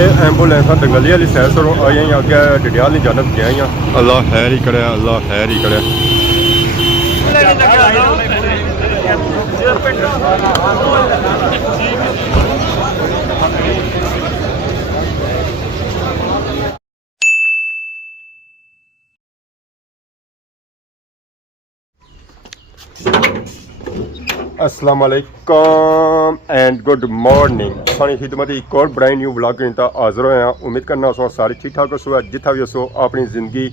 ਇਹ ਐਂਬੂਲੈਂਸਾਂ ਦੰਗਲੀ ਵਾਲੀ ਸਾਈਡ ਤੋਂ ਆਈਆਂ ਅੱਗੇ ਡਡਿਆਲ ਦੀ ਜਾਨਬ ਗਈਆਂ। ਅੱਲਾਹ ਖੈਰ ਹੀ ਕਰਿਆ, ਅੱਲਾਹ ਖੈਰ ਹੀ ਕਰਿਆ। अस्सलाम वालेकुम एंड गुड मॉर्निंग। सारी खिदमत एक और ब्रांड न्यू ब्लॉग के हाजिर होए हैं। उम्मीद करना सो सारे ठीक ठाक हो, जिथा भी हो अपनी ज़िंदगी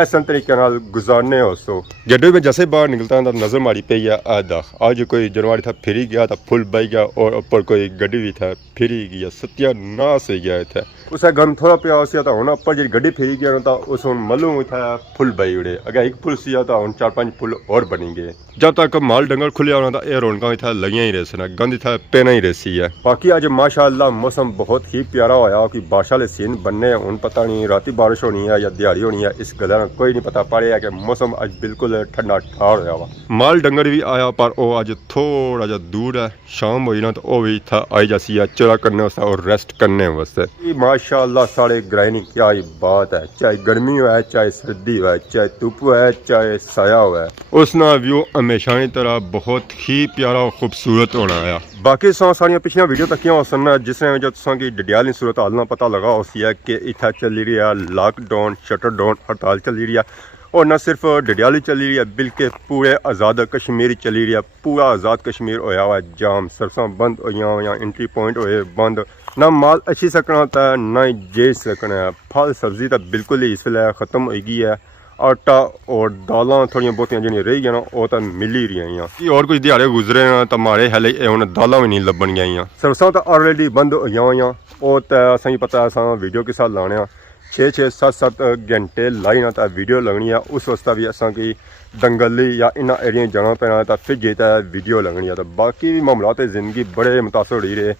ऐसा तरीके नाल गुजारने हो सो। जब मैं जैसे बाहर निकलता तो नज़र मारी पई है आज कोई जनवरी था फिर गया था फुल बह गया और ऊपर कोई गड्डी भी था फिर गया सत्यानाश हो गया था। उस गम थोड़ा पिया उसे तो हूँ उपर जी गड्डी फिर गया तो उस हूँ मलू था फुल बही उड़े अगर एक फुल सी तो हूँ 4-5 फुल और बनी गए। जब तक माल डंगर खुलिया होना तो यह रौनक इतना लगिया ही रही ना गंद इतना पेना ही रही है। बाकी अज माशाअल्लाह मौसम बहुत ही प्यारा होया कि बारिश वाले सीन बनने हूँ पता नहीं राती बारिश होनी है या दिहाड़ी होनी है इस गल कोई नहीं पता पर यह कि मौसम अज बिल्कुल ठंडा ठार होया वा। माल डंगर भी आया पर वह अज थोड़ा जा दूर है शाम हुई ना तो वह भी था आई जासी है चरा करने वास्ते और रेस्ट करने वास्ते। माशाअल्लाह साढ़े ग्राइनी क्या ही बात है, चाहे गर्मी हो चाहे सर्दी हो चाहे धुप हो चाहे साया हो उसना व्यू हमेशा की तरह बहुत ही प्यारा और खूबसूरत होना है। बाकी सारिया पिछलियां वीडियो तक हो सन जिसने जो तुसा डडियाल की सूरत हाल पता लगा उसी है कि इतना चली रही है लॉकडाउन शटर डाउन हड़ताल चली रही है और न सिर्फ डडियाल चली रही है बल्कि पूरे आज़ाद कश्मीर चली रही है। पूरा आज़ाद कश्मीर होया हुआ जाम सरसा बंद हुई एंट्री पॉइंट होए बंद ना माल अच्छी सकना होता है ना ही जे सकना है। फल सब्जी तो बिल्कुल ही इस वे खत्म हो गई है। आटा और दालां थोड़िया बहुतिया जी रही गई ना वो तो मिल ही रही हैं और कुछ दिहाड़े गुजरे ना तो मारे हाले हूँ दालां भी नहीं लभन गई सरसा तो ऑलरेडी बंद हुई वो तो असें पता अस वीडियो के साथ लाने 6-7 घंटे लाई ना तो वीडियो लगनी है उस वास्ते भी असा की दंगली या इन्होंने एरिया जाना पैना तो फिर जे वीडियो लगनी है। तो बाकी मामलात जिंदगी बड़े मुतासर हो रहे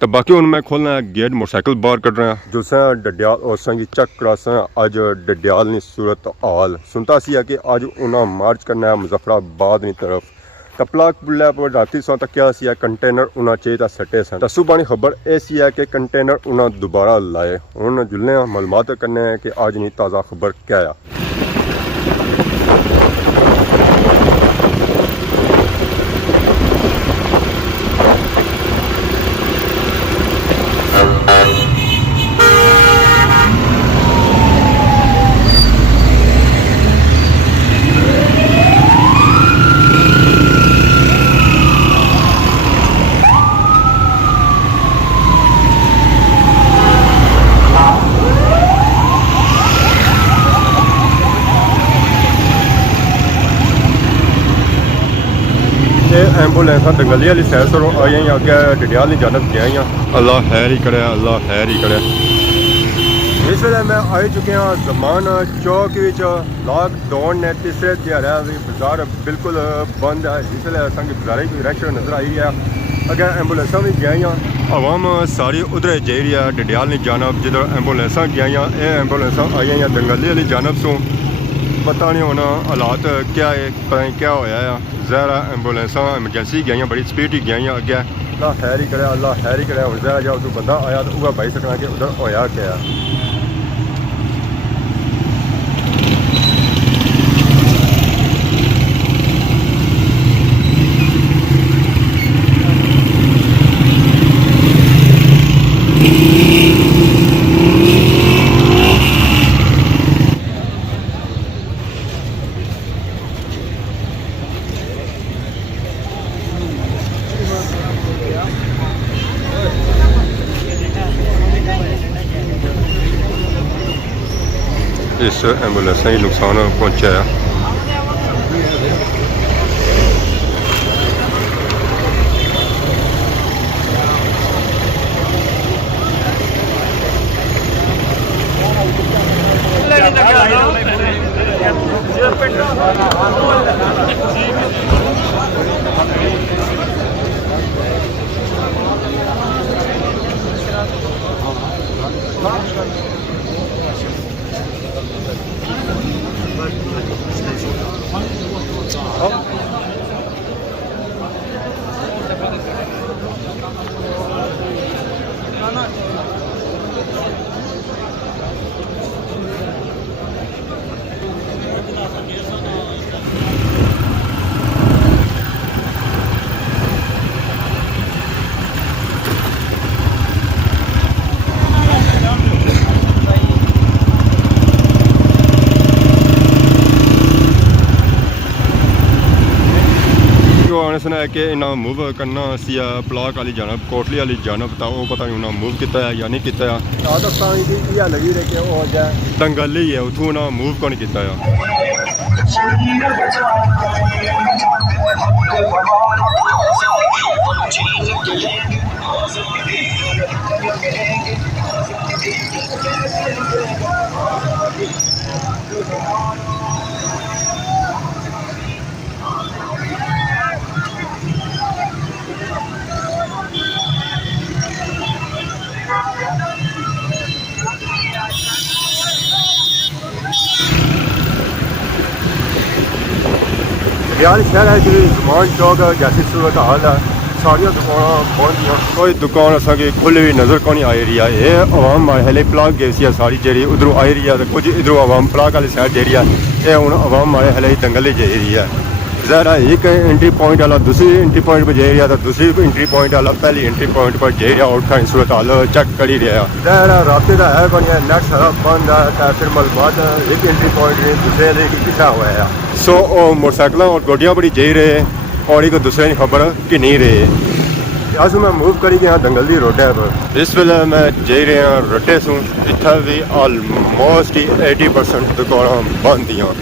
तो बाकी हूँ मैं खोलना गेट मोटरसाइकिल बाहर कट रहा जो डडियाल और संगी चेक करा अज डडियाल की सूरत हाल सुनता सी कि अज उन्हें मार्च करना है मुजफ्फराबाद की तरफ तो प्लाक पुलिया पर राती सौ तक क्या सी कंटेनर उन्हें चाहिए सटे सन। सुबह खबर यह सी है कि कंटेनर उन्हें दोबारा लाए हूँ जुलने मालूमात करने कि अज नहीं ताज़ा खबर क्या है। एंबूलेंसा दंगली वाली साइड से आई अगे डडियाल की जानब गई। अल्लाह खैर ही करे, अल्लाह खैर ही करे। इस वे मैं आई चुके हैं जमान चौक लॉकडाउन ने तीसरे दिहाड़े भी बाजार बिल्कुल बंद है जिस वे असा बाजार की रश नजर आई है। अगे एंबूलेंसा भी गई आवाम सारी उधर जा रही है डडियाल की जानब जिधर एंबूलेंसा गई ये एंबूलेंसा आई दंगली वाली जानब सो पता नहीं होना हालात क्या है पता नहीं क्या होया है। ज़रा एंबूलेंसा एमरजेंसी गई बड़ी स्पीड ही गई अगे अल्लाह खैर ही करे, अल्लाह खैर ही करे। हम ज़रा जब उधर बंदा आया तो वह भाई सकना कि उधर होया क्या। इस एंबूलेंस ही नुकसान पहुंचा है। है कि इन्हें मूव करना सी ब्लॉक वाली जानब कोटली वाली जानब तो वो पता नहीं उन्हें मूव किया या नहीं किया राजस्थान की लगी रही कि वो दंगल ही है उतों उन्हें मूव को नहीं किया यार शहर है जी ज़मान चौक जैसी सूरत हाल है सारिया दुकान बंद हैं कोई दुकान असांखे खुली हुई नज़र को नहीं आई रही है ये आवाम हले प्लाक गई सी सारी जी उधरों आई रही है तो कुछ इधरों आवाम प्लाक वाली साइड जी है ये हूँ आवाम आए हले दंगल ही जी रही है ज़रा एक एंट्री पॉइंट वाला दूसरी एंट्री पॉइंट पर जा रहा तो दूसरी एंट्री पॉइंट वाला पहली एंट्री पॉइंट पर जा रहा उठा सूरत हाल चेक कर ही रहा ज़रा रास्ते का है बनिया नेट सारा बंद है तो फिर मलबात एक एंट्री पॉइंट ने दूसरे पिछा हुआ है सो मोटरसाइकिल और गोडियाँ बड़ी जा रहे और एक दूसरे की खबर कि नहीं रहे अस मैं मूव करी गया दंगल की रोड पर इस वेले मैं जा रहा रोटे सूँ इतना भी ऑलमोस्ट 80% दुकान बंद हैं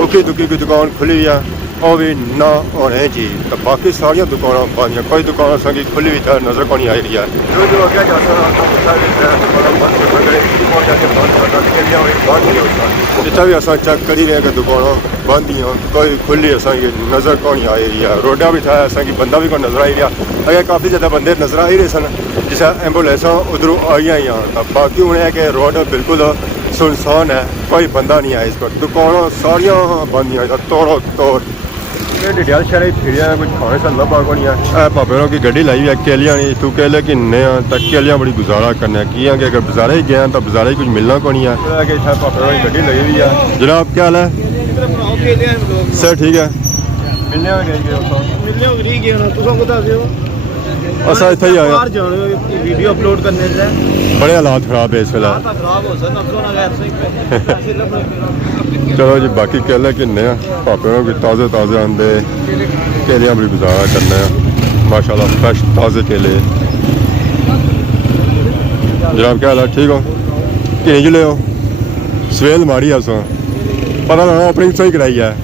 उकी दुकी की दुकान खुली है और भी ना होने जी तो बाकी सारिया दुकान बंद हैं कोई दुकान असांजी खुली हुई था नज़र को नहीं आई रही है जो अगे इतना भी अस चेक करी रहे कि दुकान बंद ही कोई खुली असांजी नज़र को नहीं आई रही है रोडा भी था असांजी बंदा भी कोई नज़र आई रहा अगर काफ़ी ज़्यादा बंदे नज़र आई रहे सन जिस एम्बुलेंसा उधरों आई ही तो बाकी उन्हें है कि रोड बिल्कुल सुनसान है कोई बंदा नहीं है इस पर दुकान सारिया बंद हैं तोड़ो तोड़ डिडियाल शहर फिर कुछ खाने से लभा को नहीं है भापेरों की गड्डी लाई हुई है केलियां नहीं तू केले किन्ने तो केलियां बड़ी गुजारा करने की कि अगर बाजारे ही गए तो बाजारे ही कुछ मिलना को नहीं है भापेरों की गड्डी लाई हुई है जनाब क्या हाल है सर ठीक है मिलने असा इतना ही आया वीडियो अपलोड करने से बड़े हालात खराब है इस वेला चलो जी बाकी केले किन्ने भापेरों की ताज़े ताज़े आंदे केलियां बड़ी गुजारा करने माशाल्लाह फ्रेश ताज़े केले जनाब क्या हाल है ठीक हो कि जुले हो सवेल मारी है उसमें पता लगा ओपनिंग सही कराई है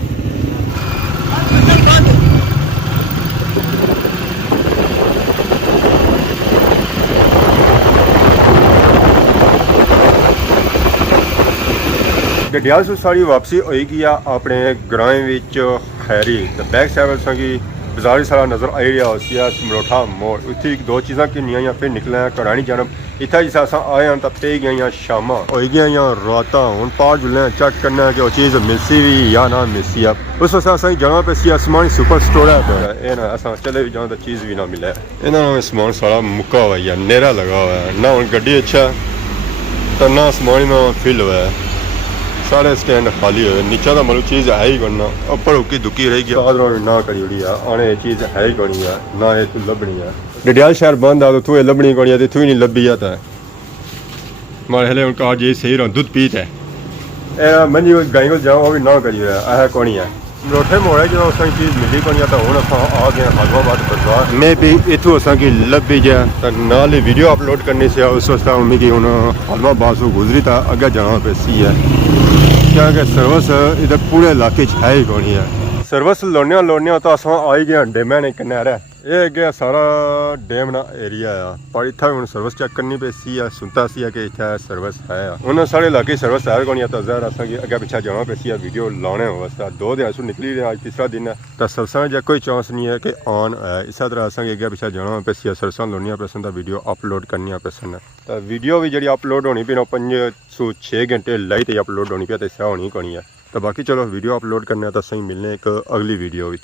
गड्डियाल सू सारी वापसी होगी अपने ग्रां खैरी तो बैक साइड असांगी बाजार सारा नज़र आई रहा उसी मरोठा मोड़ उत्थे एक दो चीज़ा किनिया फिर निकले करानी जानब इतना जिस अस आए हैं तो पे गई शामा हो गई रात हूँ पार जुले चेक करना कि वो चीज़ मिलसी भी या ना मिलसी है उस वक्त असा जाना पे सी समान सुपर स्टोर है ये ना अस चले भी जाना तो चीज़ भी ना मिले इन्होंने समान सारा मुक्का हुआ है नेरा लगा हुआ है ना हूँ गड्डी अच्छा तो ना समान में फिल हुआ है सारे स्टैंड खाली हुए नीचा तो मतलब चीज़ है ही कोई ना ऊपर उकी दुकी रहेगी ना करी उड़ी है आने चीज़ है ही कोनी है ना ये तू लभनी है डिडियाल शहर बंद है तो तू ये लभनी कोनी है तू ही नहीं लभी जाता है मारे हले उनका आज ये सही रहा दूध पीत है मंजी गाय को जाओ भी ना करी है कोनी है रोटे मोड़े जो चीज़ मिली कोनी है तो हूँ अस आ गए हलवाबाद बाजार मैं भी इतों असांकी लभी जाए तो नाल वीडियो अपलोड करने से उस वक्त मिगी हूँ हलवाबाद से गुजरी था अगे जाना पे सी है क्योंकि सर्विस इधर पूरे इलाके है ही कोनी है सर्विस लोड़ने तो अस आई गए डेम ने किनारे ये अगे सारा डेम ना एरिया है पर इतना भी सर्विस चेक करनी पे सी है सुनता सी है कि इतना सर्विस है हूँ साढ़े इलाके सर्विस है कोनी तो जहर अस अगे पिछा जाना पे सी वीडियो लाने वास्ते 2 दिन असू निकली रहे आज तीसरा दिन है तो सर्विसा जो कोई चांस नहीं है कि ऑन है इस तरह अस अगे पिछा जाना पे सी सर्विसा लानिया पे सन वीडियो अपलोड करनी पे सन तो वीडियो भी जी अपलोड होनी पे 5 से 6 घंटे लाई तो अपलोड होनी पे तो इस तरह होनी कोनी है तो बाकी चलो वीडियो अपलोड करने तो सही मिलने एक अगली वीडियो